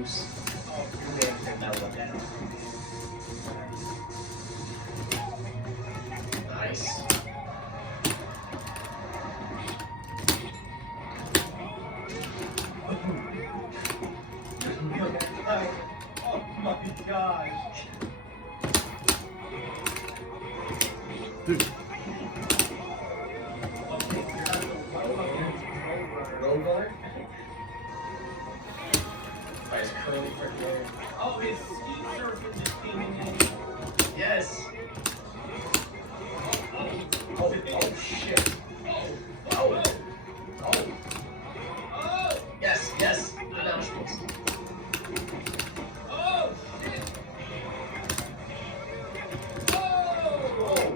loose. You may have to take that one down. Nice. Oh my gosh. Dude. Road runner? By his curly friend hair. Oh, his ski surfing just came in. Yes. Oh shit. Oh. Yes. The nostrils. Oh, shit. Oh.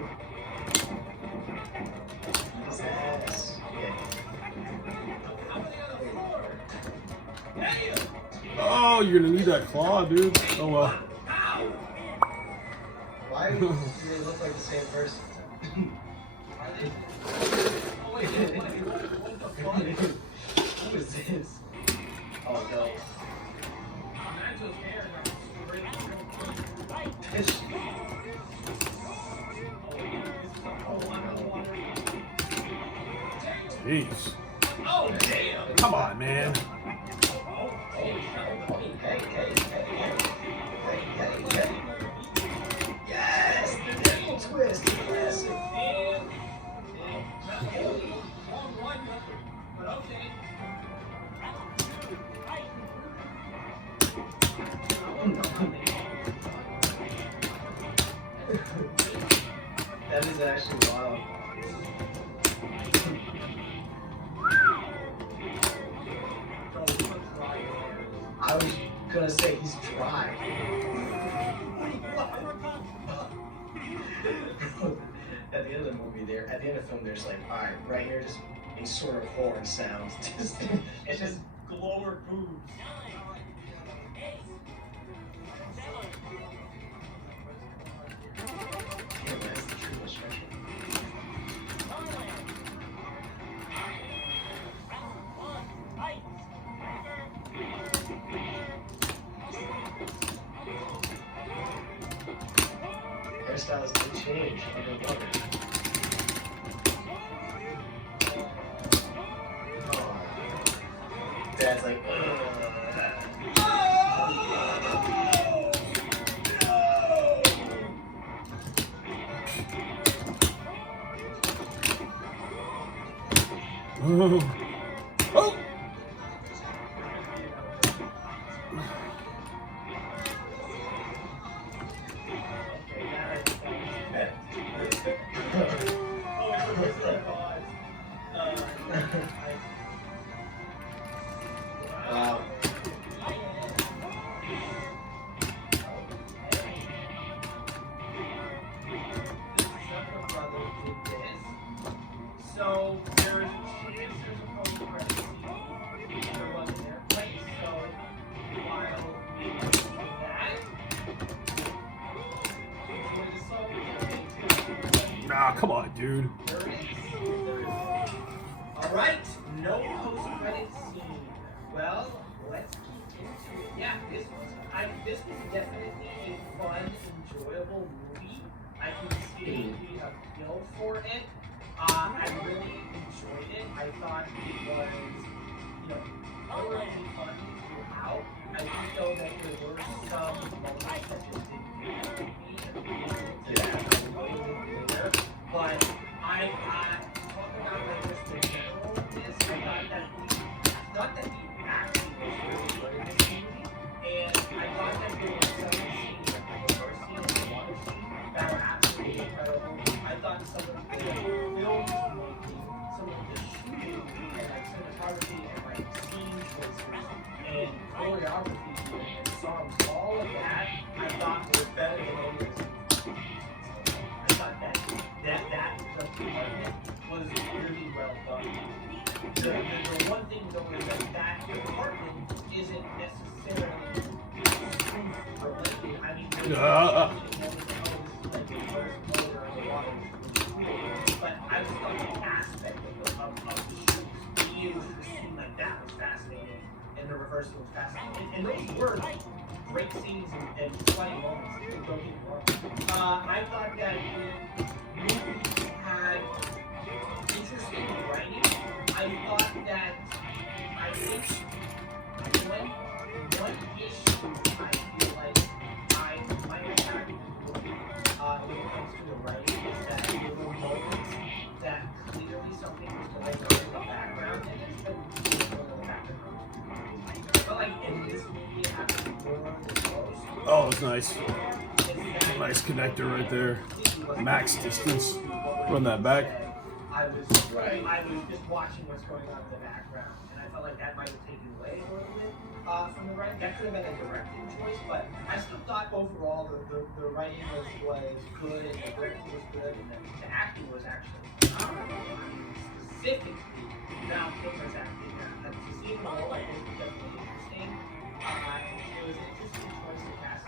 His ass. Yeah. How many on the floor? Damn. Oh, you're gonna need that claw, dude. Oh well. Ow. Why do they look like the same person? Oh, wait, what the fuck? Who is this? Oh no. Nacho's hair is straight. This. Jeez. Oh, damn. Come on, man. Hey. Yes, the devil twist. Classic. But okay. That is actually wild. I was gonna say he's dry. At the end of the movie, at the end of the film, there's like, all right here, just these sort of horn sounds. It's just glower boobs. Damn, that's the true destruction. Hairstyles did change under water. Oh. Dad's like, Oh! wow. So there is a chance there's a post-credit scene. There wasn't there. Right? So while we do that, enjoy the song. Nah, come on, dude. There is. All right, no post-credit scene. Well, let's get into it. Yeah, this was definitely a fun, enjoyable movie. I can see the appeal for it. I really enjoyed it. I thought it was, thoroughly fun throughout. I think though that there were some moments that just didn't fit me. But I talking about like just the general this, I thought that the acting was really good in this movie, and I thought that there were some scenes like the first scene and the water scene that were absolutely incredible. I thought some of the film making, some of the shooting, and like cinematography and like scene choices and choreography and songs, all of that I thought was better than any of the I thought that department was really well done. The one thing though is that department isn't necessarily proof related. I mean, but I just thought the aspect of the shoot, being able to seem like that was fascinating. and the reversal was fascinating. And those were great scenes and funny moments. Don't get me wrong. I thought that the movie had interesting writing. I thought that I think one issue I feel like I might have had with the movie when it comes to the writing is that there were moments that clearly something was going on in the background and it's been going on in the background. But like in this movie it happened more than most. Oh, it's nice. Nice connector right there. Max distance. Run that back. I was just watching what's going on in the background, and I felt like that might have taken away a little bit from the writing. That could have been a directing choice, but I still thought overall the writing was good, and the directing was good, and the acting was actually specifically Val Kilmer's acting. To see it all, I think was definitely interesting. It was an interesting choice to cast.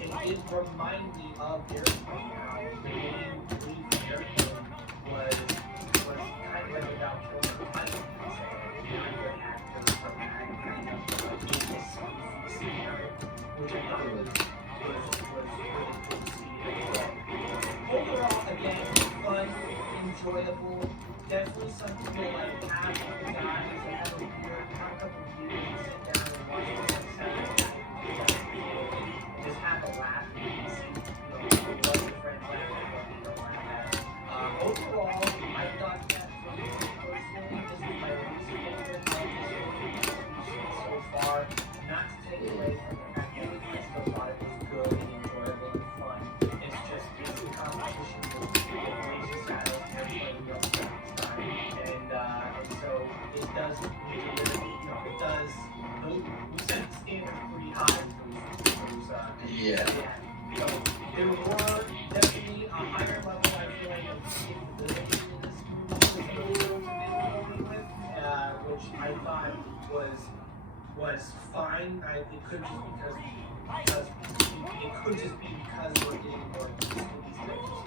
It did remind me of Airplane. How the main lead character was kind of like a Val Kilmer type. So a good actor from that kind of scenario, which I thought was really cool to see as well. Overall, again, fun, enjoyable, definitely something to like have with the guys and have a beer, have a couple of beers, and sit down and watch the sunset. Just have a laugh and see, what your friends laugh at, what you don't laugh at. Overall, I thought that personally, this is my least favorite of the movies so far. Not to take away from the fact that I still thought it was good and enjoyable and fun. It's just the competition with Blazing Saddles and everybody else time. And so it does, it does, we set the standards pretty high for those Yeah. So there were definitely a higher level, I feel like, of capability in this movie which I thought was fine. It could just be because we're getting more of these types of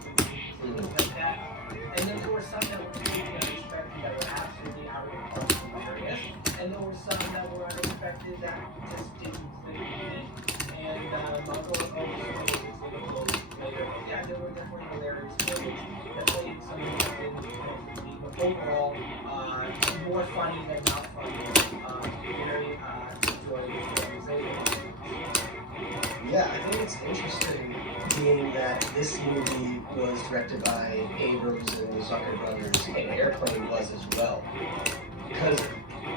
things like that. And then there were some that were completely unexpected that were absolutely out of the park hilarious. And there were some that were unexpected that just didn't click with me. And I'll go over some of those examples later. But yeah, there were definitely hilarious moments. Definitely some of them didn't connect with me. But overall, more funny than not funny. Very enjoyable. Yeah, I think it's interesting being that this movie was directed by Abrams and the Zucker brothers, and Airplane was as well. Because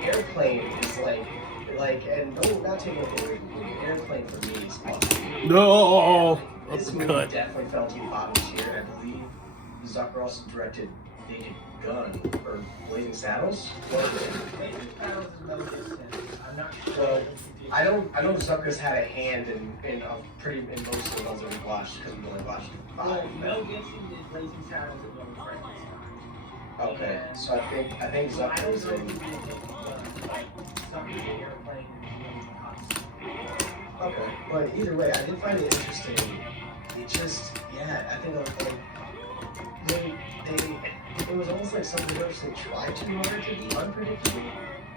Airplane is and no, not taking away from the movie, Airplane for me is awesome. No, This movie definitely fell to the bottom tier. I believe Zucker also directed Naked Gun or Blazing Saddles. Blazing Saddles is no distance. I'm not sure. Well, I know Zucker's had a hand in most of the ones that we watched because we only watched Well, 5. Mel Gibson did Blazing Saddles and Young Frankenstein. Okay, so I think Zucker was in. Okay, but either way, I did find it interesting. It just, I think it was almost like something else they tried too hard to be unpredictable,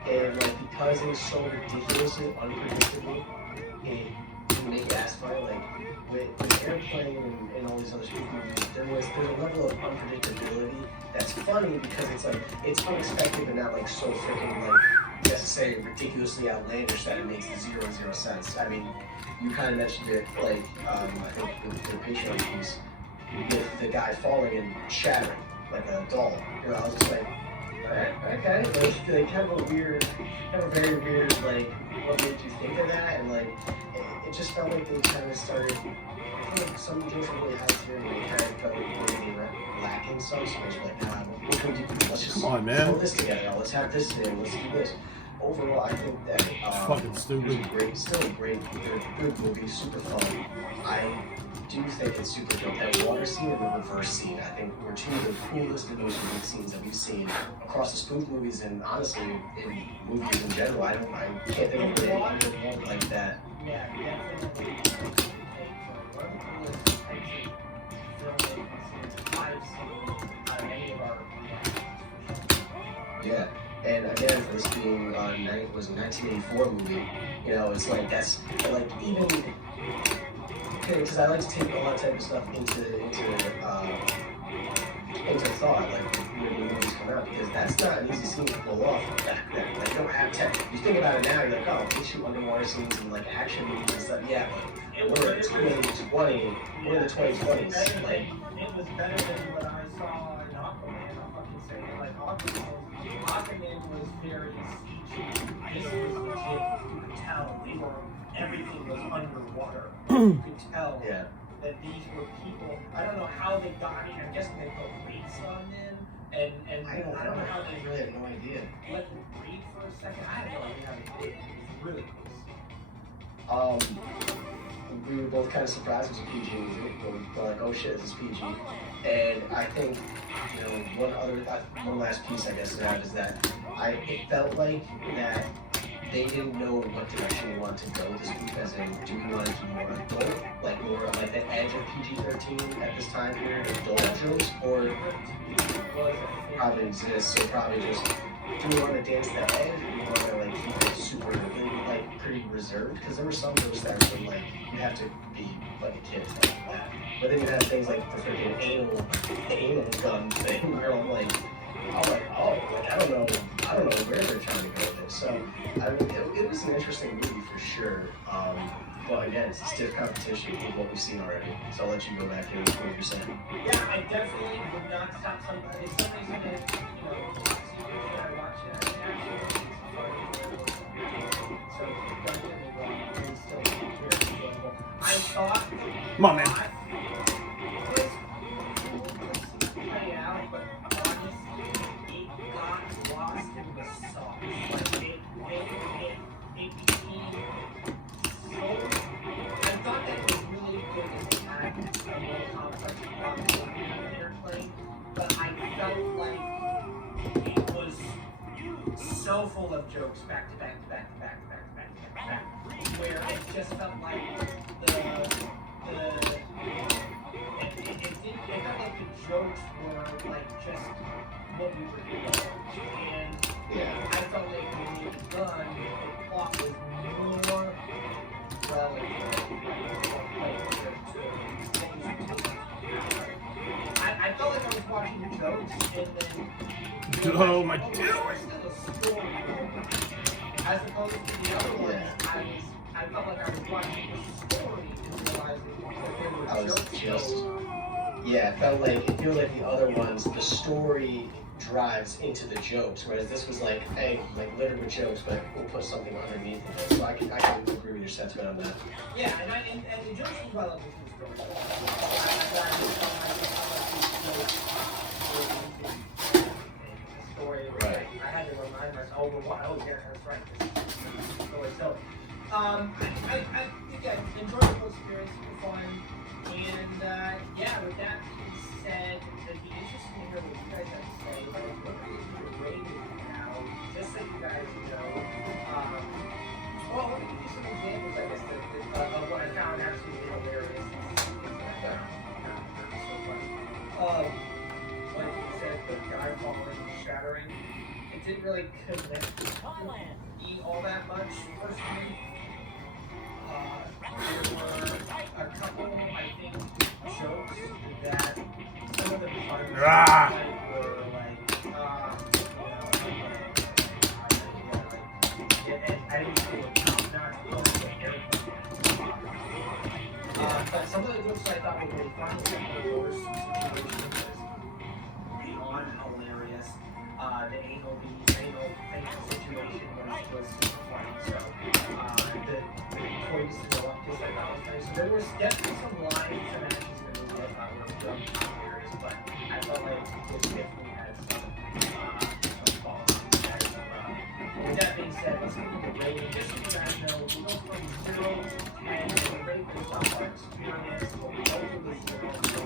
and because it was so ridiculously unpredictable, it didn't make it as funny. With Airplane and all these other spooky movies, there's a level of unpredictability that's funny because it's unexpected but not so freaking necessarily ridiculously outlandish that it makes zero sense. I mean, you kind of mentioned it I think with the Patreon piece with the guy falling and shattering like a doll. I was just like, alright, okay. Kind of a very weird, what made you think of that? And it just felt like they kind of started, I feel like some jokes were really high tier and they kind of felt like they were lacking some, so they were like, nah, what can we do? Let's just come on, man. pull this together. Let's have this in, let's do this. Overall, I think that fucking stupid. Still a great, good movie, super fun. I do think it's super dope. That water scene and the reverse scene, I think, were two of the coolest and most unique scenes that we've seen across the spoof movies and honestly in movies in general. I can't think of anything like that. Yeah, definitely. One of the coolest types of filmmaking I've seen out of any of our Yeah. And again, for this being was a 1984 movie. You know, it's like that's like even because I like to take all that type of stuff into thought, like when the movies come out, because that's not an easy scene to pull off back then. Like you don't have tech. You think about it now, you're like, oh, they shoot underwater scenes and like action movies and stuff. Yeah, but we're in 2020, we're in the 2020s. Like it was better than what I saw in Aquaman. I'm fucking saying, like Aquaman was very CG. This was legit. You could tell everything was underwater. You could tell. Yeah. That these were people. I don't know how they got. I mean, I'm guessing they put weights on them, and I don't know how they really have no idea. Let them breathe for a second. I have no idea how they did it. It was really close. We were both kind of surprised it was a PG movie. We're like, oh shit, this is PG. And I think, you know, one last piece I guess to have is that it felt like that they didn't know what direction they wanted to go this week, as in, do we want to do more adult, like more of like the edge of PG-13 at this time period, adult jokes, or probably exists, so probably just, do we want to dance that edge, or do we want to like keep it super, like pretty reserved? Because there were some jokes that were like, you have to be like a kid like that. But then you have things like the freaking anal gun thing, where I'm like, I don't know where they're trying to go with it. So it was an interesting movie for sure. But again, it's a stiff competition with what we've seen already. So I'll let you go back here with what you're saying. Yeah, I definitely would not stop somebody. If somebody's gonna, I watch it. So don't get me wrong, it's still very enjoyable. I thought. Come on, man. This play out, but honestly, it got lost in the sauce. Like it became so. I thought that was really good as it had a more complex plot interplay, but I felt like it was so full of jokes back to back to back to back to back to back to back to back, where it just felt like it felt like the jokes were like just what we were doing, and I felt like when we were done, the plot was more I felt like I was watching the jokes and then Oh my God! Still a story, as opposed to the other ones. I felt like I was watching the story and realizing that there were jokes. Yeah, it feels like the other ones, the story drives into the jokes, whereas this was like, hey, like littered with jokes, but we'll put something underneath it. So I can agree with your sentiment on that. Yeah, and the jokes was relevant to the story. Right. I had to remind myself, oh yeah, that's right. This is the story. So, I again, enjoyable experience, super fun, and yeah, with that being said, it'd be interesting to hear what you guys have to say. Like, what are you rating now? Just so you guys know. Well, let me give you some examples, I guess, of what I found absolutely hilarious. So funny. Like you said, the guy falling and shattering, it didn't really connect me all that much personally. There were a couple, I think, jokes that some of the parts were like, I didn't feel it top-notch, but some of the jokes I thought were really funny, like the worst situation was beyond hilarious. The anal thing situation was super funny. So the toys interruptus I thought was funny. So there was definitely some lines and actions in the movie I thought were really hilarious, but I felt like this definitely had some fall. With that being said, let's get into the rating. Just so you guys know, we go from 0 and we rate based off our experience, but we go for the 0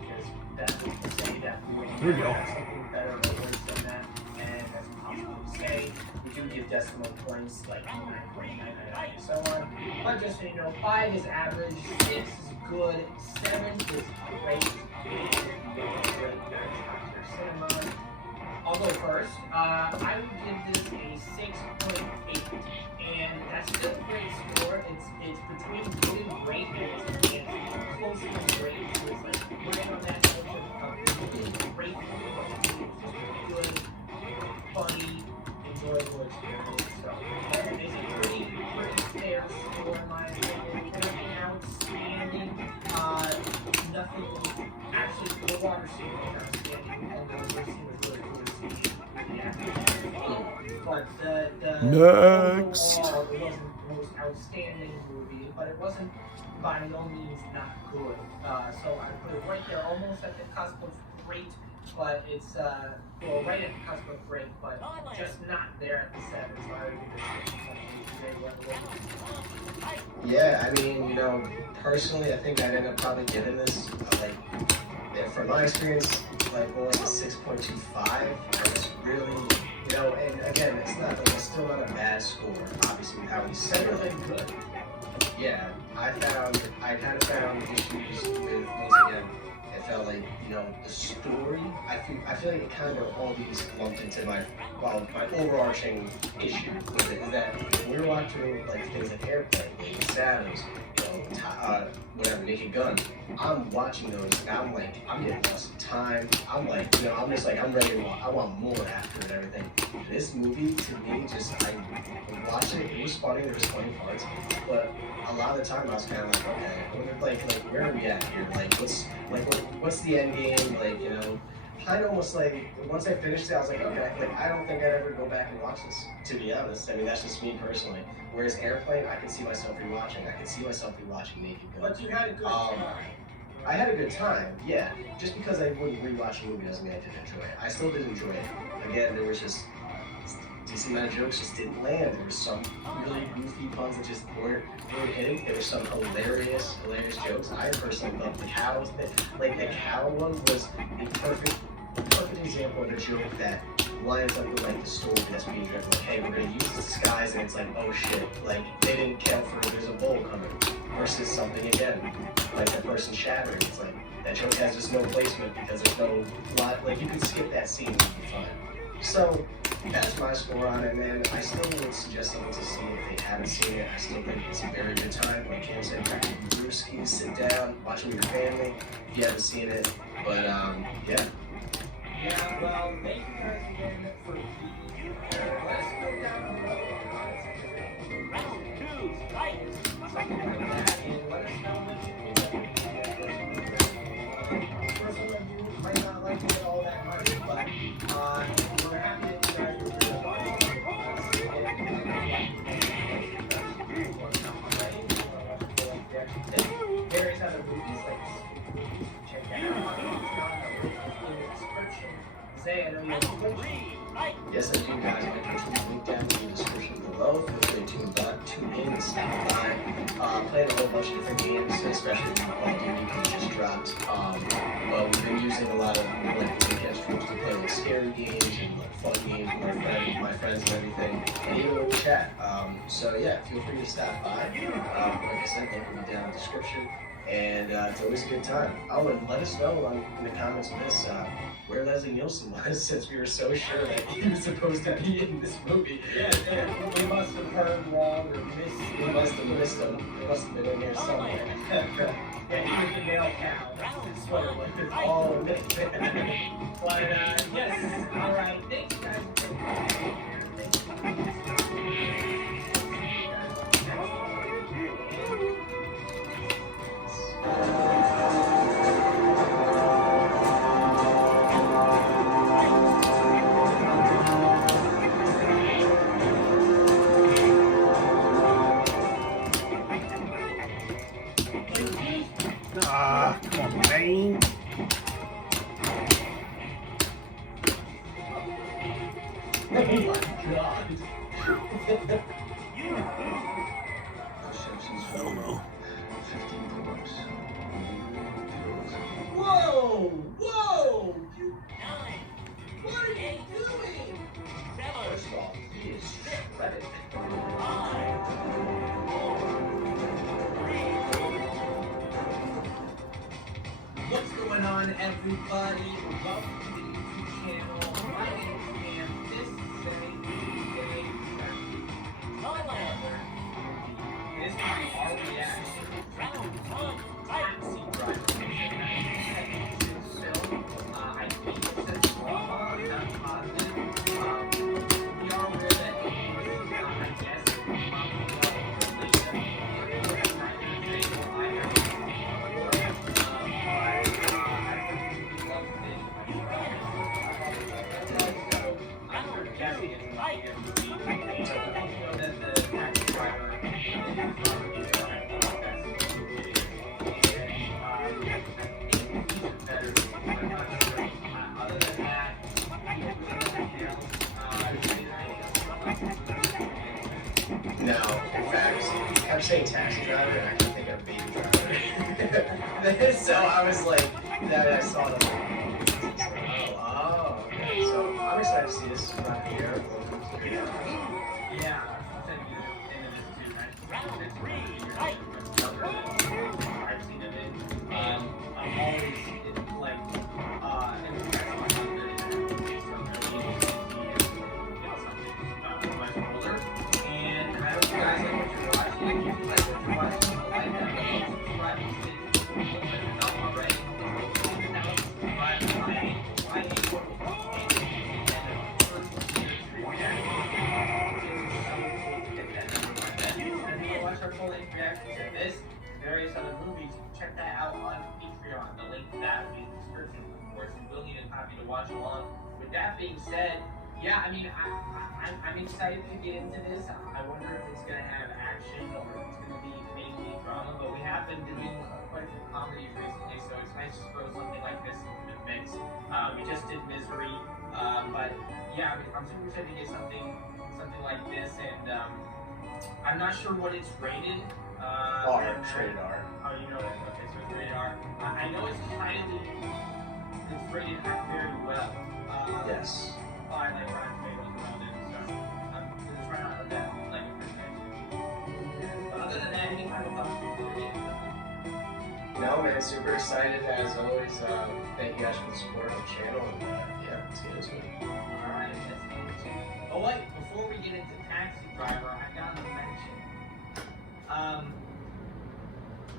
because that would say that we There we go. have something better or worse than that, and that's impossible to say. We do give decimal points like 9.99 and so on. But just so you know, 5 is average, 6 is good, 7 is great, 8 is great, that's top tier cinema. Although first. I would give this a 6.8, and that's still a great score. It's between good and great, and it's close to great. So it's like right on that edge of being a great movie, but it's just good, funny, enjoyable experience. So it's a pretty fair score in my opinion. Nothing outstanding. Nothing. Actually, the water scene was outstanding, and the river scene was really cool to see. But Next. overall, it wasn't the most outstanding movie, but it wasn't by no means not good. So I put it right there, almost at the cusp of great, but it's well, right at the cusp of great, but just not there at the 7. So I would give it a Yeah, I mean, personally, I think I'd end up probably giving this, from my experience, only a 6.25. It's really, and again, it's still not a bad score, obviously, with how he said really it. good. Yeah, I kind of found issues with, once again, it felt like, the story, I feel like it kind of all these lumped into my overarching issue with it is that when we were watching, things like Airplane, Naked Saddles, whatever, Naked Gun, I'm watching those, and I'm getting lost in time, I'm just like, I'm ready to watch, I want more after it and everything. This movie, to me, I watched it, it was funny, there was funny parts, but a lot of the time I was kind of like, okay, where are we at here? What's the end game? Kind of almost once I finished it, I was like, okay, I don't think I'd ever go back and watch this, to be honest. I mean, that's just me personally. Whereas Airplane, I can see myself rewatching. I can see myself rewatching Naked Gun. But you had a good time. I had a good time, yeah. Just because I wouldn't rewatch a movie doesn't mean I didn't enjoy it. I still did enjoy it. Again, there was just a decent amount of jokes just didn't land. There was some really goofy puns that just weren't hitting. There were some hilarious jokes. I personally loved the cows. The cow one was a perfect example of a joke that lines up with the story that's being driven. Hey, we're gonna use this disguise, and it's oh shit, they didn't count for there's a bowl coming. Versus something again, the person shattering. It's that joke has just no placement because there's no lot. You can skip that scene and be fine. So that's my score on it, man. I still would suggest someone to see it if they haven't seen it. I still think it's a very good time. Like Cam said, grab a brewski, sit down, watch it with your family if you haven't seen it. But yeah. Yeah, well, thank you guys again for being here. Let's go down the road. Round 2, fight! Something like that, and let us know what you think. First one of you might not like it all that much, but we're happy that you guys were here to watch it. Various other movies, check that out. Say it, Yes, I do, guys. My Twitch will link down in the description below. Feel free to tune in and stop by. Playing a whole bunch of different games, especially Call of Duty just dropped. But we've been using a lot of weekend streams to play scary games and fun games with my friends and everything, and even with the chat. So yeah, feel free to stop by. Like I said, link will be down in the description. And it's always a good time. Oh, and let us know in the comments of this where Leslie Nielsen was, since we were so sure that he was supposed to be in this movie. Yeah, we must have heard wrong or missed. We must have missed him. He must have been in here somewhere. Yeah, he was the male cow. That's his sweater was. Oh, man. But yes, all right. Thanks, guys. Come on, man. Oh my god. Hell no. Whoa! Whoa! What are you doing? First off, he is shredded. What's going on, everybody? Welcome to the YouTube channel. My name is So I was like, that I saw it. Oh, okay. So I'm excited to see this right here. Yeah, I've seen of it. I'm always like, much older. And I hope you guys like what you're watching. If you like what you're watching, like that, subscribe if you're not already. Watch our full length reaction to this and various other movies. Check that out on Patreon. The link to that will be in the description. Of course, you will need a copy to watch along. With that being said, yeah, I mean, I'm excited to get into this. I wonder if it's going to have action or if it's going to be mainly drama, but we have been doing quite a few comedies recently, so it's nice to throw something like this into the mix. We just did Misery, but yeah, I'm super excited to get something like this, and I'm not sure what it's rated. R, it's rated R. Oh, you know that? Okay, so it's rated R. I know it's rated very well. Yes. By like Ryan Fables around it and stuff. I'm gonna try not to let that like a first name. But other than that, any final thoughts before we get into it? No, man, super excited as always. Thank you guys for the support on the channel. And yeah, let's get into it. Alright, let's get into it. Oh wait, before we get into Taxi Driver, I gotta mention.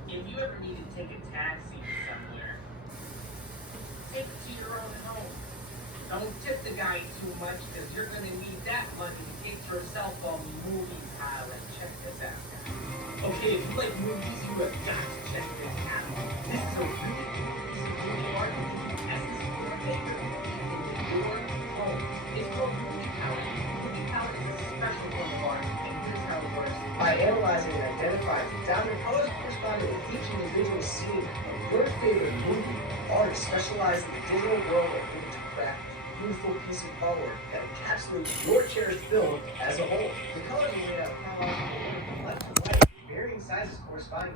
If you ever need to take a taxi somewhere, take it to your own home. Don't tip the guy too much because you're going to need that money to get yourself a movie pilot. Check this out. Okay, if you like movies, you have got to check this out. This is a really cool art essence of your maker in your home. It's called Movie Palette. Movie Palette is a special form of art, and here's how it works. By analyzing and identifying the dominant colors corresponding to each individual scene of your favorite movie, artists specialize in the digital world of able to craft a beautiful piece of artwork that encapsulates your cherished film as a whole. The colors are laid out chronologically from left to right, varying sizes corresponding